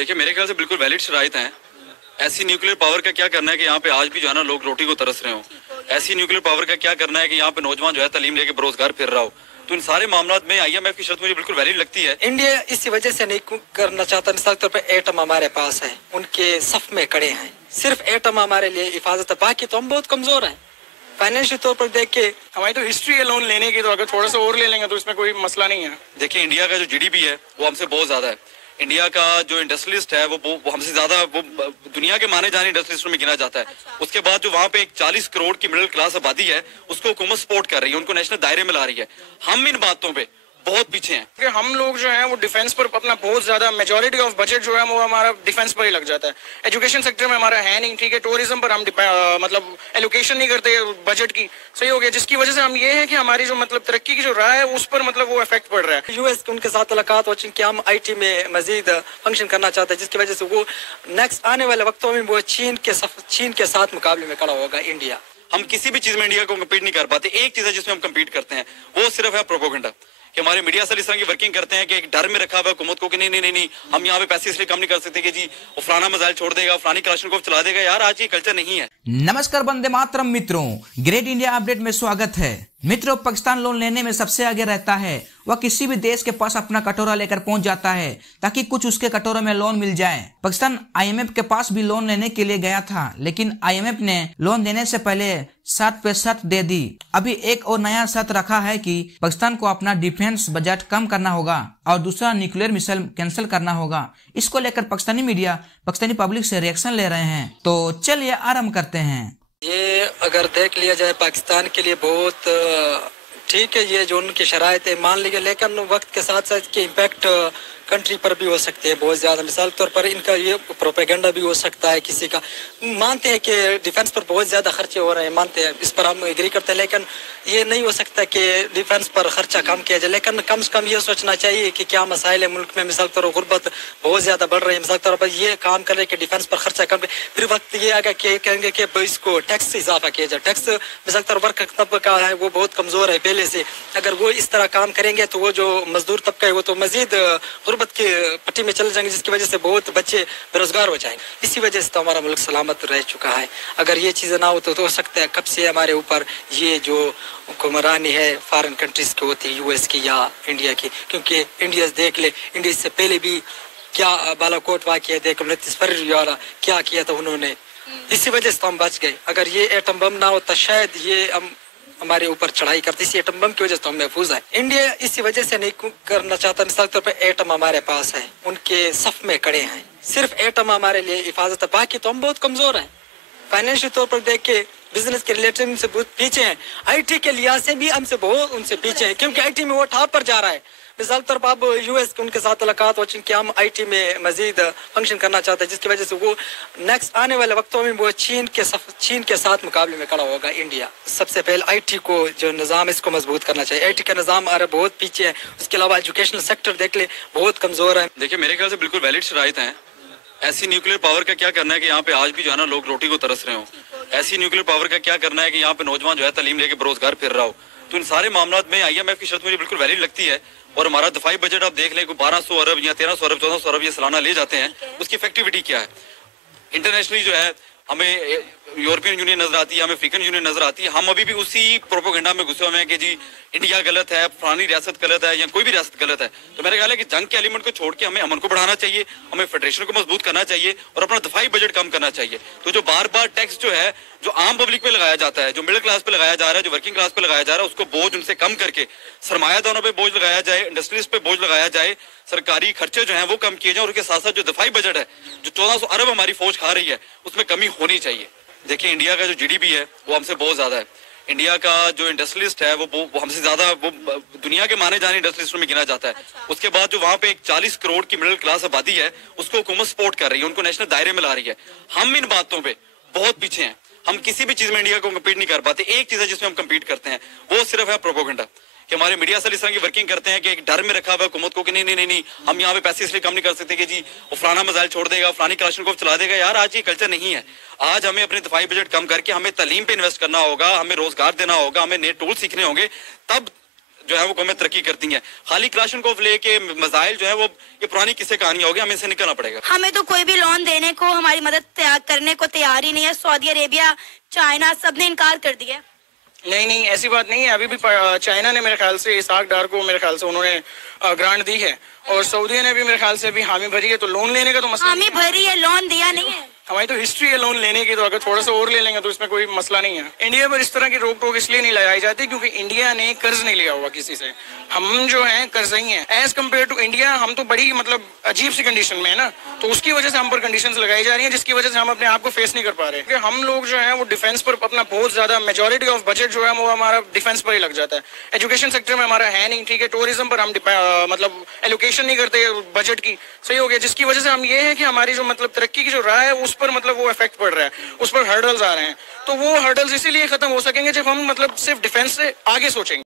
देखिए मेरे ख्याल से बिल्कुल वैलिड शराइत हैं। ऐसी न्यूक्लियर पावर का क्या करना है कि यहाँ पे आज भी जो है ना लोग रोटी को तरस रहे हो। ऐसी न्यूक्लियर पावर का क्या करना है कि यहाँ पे नौजवान जो है तालीम लेके बेरोजगार फिर रहा हो। तो इन सारे मामलों में IMF की शर्त मुझे बिल्कुल वैलिड लगती है। इंडिया इसी वजह से नहीं करना चाहता, मिसाल के तौर पर एटम हमारे पास है, उनके सफ में खड़े हैं, सिर्फ एटम हमारे लिए हिफाजत है, बाकी तो हम बहुत कमजोर हैं फाइनेंशियल तौर पर देख के। हमारी तो हिस्ट्री है लोन लेने की, तो अगर थोड़ा सा और ले लेंगे तो इसमें कोई मसला नहीं है। देखिए इंडिया का जो GDP है वो हमसे बहुत ज्यादा है। इंडिया का जो इंडस्ट्रियलिस्ट है वो हमसे ज्यादा, वो दुनिया के माने जाने इंडस्ट्रियलिस्टों में गिना जाता है। उसके बाद जो वहाँ पे एक 40 करोड़ की मिडिल क्लास आबादी है उसको हुकूमत सपोर्ट कर रही है, उनको नेशनल दायरे में ला रही है। हम इन बातों पे बहुत पीछे हैं कि हम लोग जो हैं वो डिफेंस पर अपना बहुत ज्यादा मेजॉरिटी ऑफ बजट जो है वो हमारा डिफेंस पर ही लग जाता है। एजुकेशन सेक्टर में हमारा है नहीं, ठीक है। टूरिज्म पर हम मतलब एलोकेशन नहीं करते बजट की, सही हो गया, जिसकी वजह से हम ये है कि हमारी जो मतलब तरक्की की जो राह है उस पर मतलब वो इफेक्ट पड़ रहा है। US के उनके साथ मुलाकात हो कि हम IT में मजीद फंक्शन करना चाहते हैं, जिसकी वजह से वो नेक्स्ट आने वाले वक्तों में वो चीन के साथ मुकाबले में खड़ा होगा इंडिया। हम किसी भी चीज में इंडिया को कम्पीट नहीं कर पाते। एक चीज है जिसमें हम कम्पीट करते हैं वो सिर्फ है प्रोपोगेंडा, कि हमारे मीडिया से इस तरह की वर्किंग करते हैं कि एक डर में रखा हुआ हुकूमत को कि नहीं हम यहाँ पे पैसे इसलिए कम नहीं कर सकते कि जी वो फलाना मिसाइल छोड़ देगा, फलानी कलाशनिकोव चला देगा। यार आज ये कल्चर नहीं है। नमस्कार वंदे मातरम मित्रों, ग्रेट इंडिया अपडेट में स्वागत है। मित्रों, पाकिस्तान लोन लेने में सबसे आगे रहता है। वह किसी भी देश के पास अपना कटोरा लेकर पहुंच जाता है ताकि कुछ उसके कटोरे में लोन मिल जाए। पाकिस्तान IMF के पास भी लोन लेने के लिए गया था, लेकिन IMF ने लोन देने से पहले 7 पे शर्त दे दी। अभी एक और नया शर्त रखा है कि पाकिस्तान को अपना डिफेंस बजट कम करना होगा और दूसरा न्यूक्लियर मिसाइल कैंसिल करना होगा। इसको लेकर पाकिस्तानी मीडिया पाकिस्तानी पब्लिक से रिएक्शन ले रहे हैं, तो चलिए आरंभ करते हैं। ये अगर देख लिया जाए पाकिस्तान के लिए बहुत ठीक है, ये जो उनकी शराइत है मान लीजिए, लेकिन वक्त के साथ साथ इसके इम्पैक्ट कंट्री पर भी हो सकते हैं बहुत ज़्यादा। मिसाल के तौर पर इनका ये प्रोपेगेंडा भी हो सकता है किसी का। मानते हैं कि डिफेंस पर बहुत ज़्यादा खर्चे हो रहे हैं, मानते हैं, इस पर हम एग्री करते हैं, लेकिन ये नहीं हो सकता कि डिफेंस पर खर्चा कम किया जाए। लेकिन कम से कम ये सोचना चाहिए कि क्या मसाइल है मुल्क में। मिसाल के तौर पर गुर्बत बहुत ज़्यादा बढ़ रही है, मिसाल के तौर पर ये काम कर रहे कि डिफेंस पर खर्चा कम, फिर वक्त ये आएगा कि कहेंगे कि इसको टैक्स इजाफा किया जाए। टैक्स मिसाल के तौर पर तबका है वो बहुत कमज़ोर है पहले से, अगर वो इस तरह काम करेंगे तो वो जो मजदूर तबका है वो तो मजीद के पट्टी में चले जाएंगे, जिसकी वजह से बहुत बच्चे बेरोजगार हो जाएंगे। इसी वजह से तो हमारा मुल्क सलामत रह चुका है। अगर ये चीज़ें ना हो तो सकता है कब से हमारे ऊपर ये जो हुक्मरानी है फॉरेन कंट्रीज की होती है, US की या इंडिया की। क्योंकि इंडिया देख ले, इंडिया से पहले भी क्या बालाकोट वाक़या देख, 29 फरवरी वाला क्या किया था उन्होंने, इसी वजह से तो हम बच गए। अगर ये एटम बम ना होता शायद ये हमारे ऊपर चढ़ाई करती, इसी एटम बम की वजह से हम महफूज है। इंडिया इसी वजह से नहीं करना चाहता, मिसाल के तौर पर एटम हमारे पास है, उनके सफ में खड़े हैं, सिर्फ एटम हमारे लिए हिफाजत है, बाकी तो हम बहुत कमजोर हैं फाइनेंशियल तौर पर देख के। बिजनेस के रिलेटेड से बहुत पीछे हैं, IT के लिहाज से भी हमसे बहुत उनसे पीछे हैं, क्योंकि IT में वो ठाप पर जा रहा है। मिसाल के तौर पर अब US के उनके साथ मुलाकात हो कि हम IT में मजीद फंक्शन करना चाहते हैं, जिसकी वजह से वो नेक्स्ट आने वाले वक्तों में वो चीन के साथ मुकाबले में खड़ा होगा इंडिया। सबसे पहले IT को जो निज़ाम है इसको मजबूत करना चाहिए। IT का निज़ाम आ रहा है बहुत पीछे है। उसके अलावा एजुकेशनल सेक्टर देख ले बहुत कमजोर है। देखिए मेरे ख्याल से बिल्कुल वैलिड शराइत हैं। ऐसी न्यूक्लियर पावर का क्या करना है कि यहाँ पे आज भी जो है ना लोग रोटी को तरस रहे हो। ऐसी न्यूक्लियर पावर का क्या करना है कि यहाँ पे नौजवान जो है तालीम लेके बेरोजगार फिर रहा हो। तो इन सारे मामलों में IMF की शर्त मुझे बिल्कुल वैलिड लगती है। और हमारा दफाई बजट आप देख लें, 1200 अरब या 1300 अरब 1400 अरब ये सालाना ले जाते हैं, उसकी इफेक्टिविटी क्या है। इंटरनेशनली जो है हमें यूरोपियन यूनियन नजर आती है, हमें अफ्रीकन यूनियन नजर आती है। हम अभी भी उसी प्रोपोगेंडा में घुसे हुए हैं कि जी इंडिया गलत है, फलानी रियासत गलत है या कोई भी रियासत गलत है। तो मेरा ख्याल है कि जंग के एलिमेंट को छोड़ के हमें अमन को बढ़ाना चाहिए, हमें फेडरेशन को मजबूत करना चाहिए और अपना दफाई बजट कम करना चाहिए। तो जो बार बार टैक्स जो है जो आम पब्लिक पे लगाया जाता है, जो मिडिल क्लास पे लगाया जा रहा है, जो वर्किंग क्लास पे लगाया जा रहा है, उसको बोझ उनसे कम करके सरमायादारों पे बोझ लगाया जाए, इंडस्ट्रीज पे बोझ लगाया जाए, सरकारी खर्चे जो हैं वो कम किए जाए और उसके साथ साथ जो दफाई बजट है जो 1400 अरब हमारी फौज खा रही है उसमें कमी होनी चाहिए। देखिए इंडिया का जो GDP है वो हमसे बहुत ज्यादा है। इंडिया का जो इंडस्ट्रियलिस्ट है वो हमसे ज्यादा, वो दुनिया के माने जाने इंडस्ट्रियलिस्टों में गिना जाता है। उसके बाद जो वहाँ पे एक 40 करोड़ की मिडिल क्लास आबादी है उसको हुकूमत सपोर्ट कर रही है, उनको नेशनल दायरे में ला रही है। हम इन बातों पे बहुत पीछे हैं। हम किसी भी चीज में इंडिया को कम्पीट नहीं कर पाते। एक चीज है जिसमें हम कम्पीट करते हैं वो सिर्फ है प्रोपोगेंडा, कि हमारे मीडिया से इस तरह की वर्किंग करते हैं कि एक डर में रखा हुआ हुकूमत को कि नहीं हम यहाँ पे पैसे इसलिए कम नहीं कर सकते कि जी वो फलाना मिसाइल छोड़ देगा, फलानी कलाशनिकोव चला देगा। यार आज ये कल्चर नहीं है। आज हमें अपने दफाई बजट कम करके हमें तालीम पे इन्वेस्ट करना होगा, हमें रोजगार देना होगा, हमें नए टूल सीखने होंगे, तब जो है वो कौमें तरक्की करती हैं। खाली क्लाशनकोव लेके मसाइल जो है वो ये पुरानी किस्से कहानी होगी, हमें इससे निकलना पड़ेगा। हमें तो कोई भी लोन देने को, हमारी मदद करने को तैयार ही नहीं है। सऊदी अरेबिया, चाइना, सबने इनकार कर दिया। नहीं, ऐसी बात नहीं है। अभी भी चाइना ने मेरे ख्याल से इसाक डार को मेरे ख्याल से उन्होंने ग्रांट दी है, और सऊदी ने भी मेरे ख्याल से अभी हामी भरी है। तो लोन लेने का तो मसला हामी भरी है, लोन दिया नहीं है। हमारी तो हिस्ट्री है लोन लेने की, तो अगर थोड़ा सा और ले लेंगे तो इसमें कोई मसला नहीं है। इंडिया पर इस तरह की रोक टोक इसलिए नहीं लगाई जाती क्योंकि इंडिया ने कर्ज नहीं लिया हुआ किसी से। हम जो हैं कर्जई हैं एज कम्पेयर टू इंडिया। हम तो बड़ी मतलब अजीब सी कंडीशन में है ना, तो उसकी वजह से हम पर कंडीशंस लगाई जा रही हैं जिसकी वजह से हम अपने आप को फेस नहीं कर पा रहे। क्योंकि हम लोग जो है वो डिफेंस पर अपना बहुत ज्यादा मेजोरिटी ऑफ बजट जो है वो हमारा डिफेंस पर ही लग जाता है। एजुकेशन सेक्टर में हमारा है नहीं, ठीक है। टूरिज्म पर हम मतलब एलोकेशन नहीं करते बजट की, सही हो गया। जिसकी वजह से हम ये है कि हमारी जो मतलब तरक्की की जो राह है उस पर मतलब वो इफेक्ट पड़ रहा है, उस पर हर्डल्स आ रहे हैं। तो वो हर्डल्स इसीलिए खत्म हो सकेंगे जब हम मतलब सिर्फ डिफेंस से आगे सोचेंगे।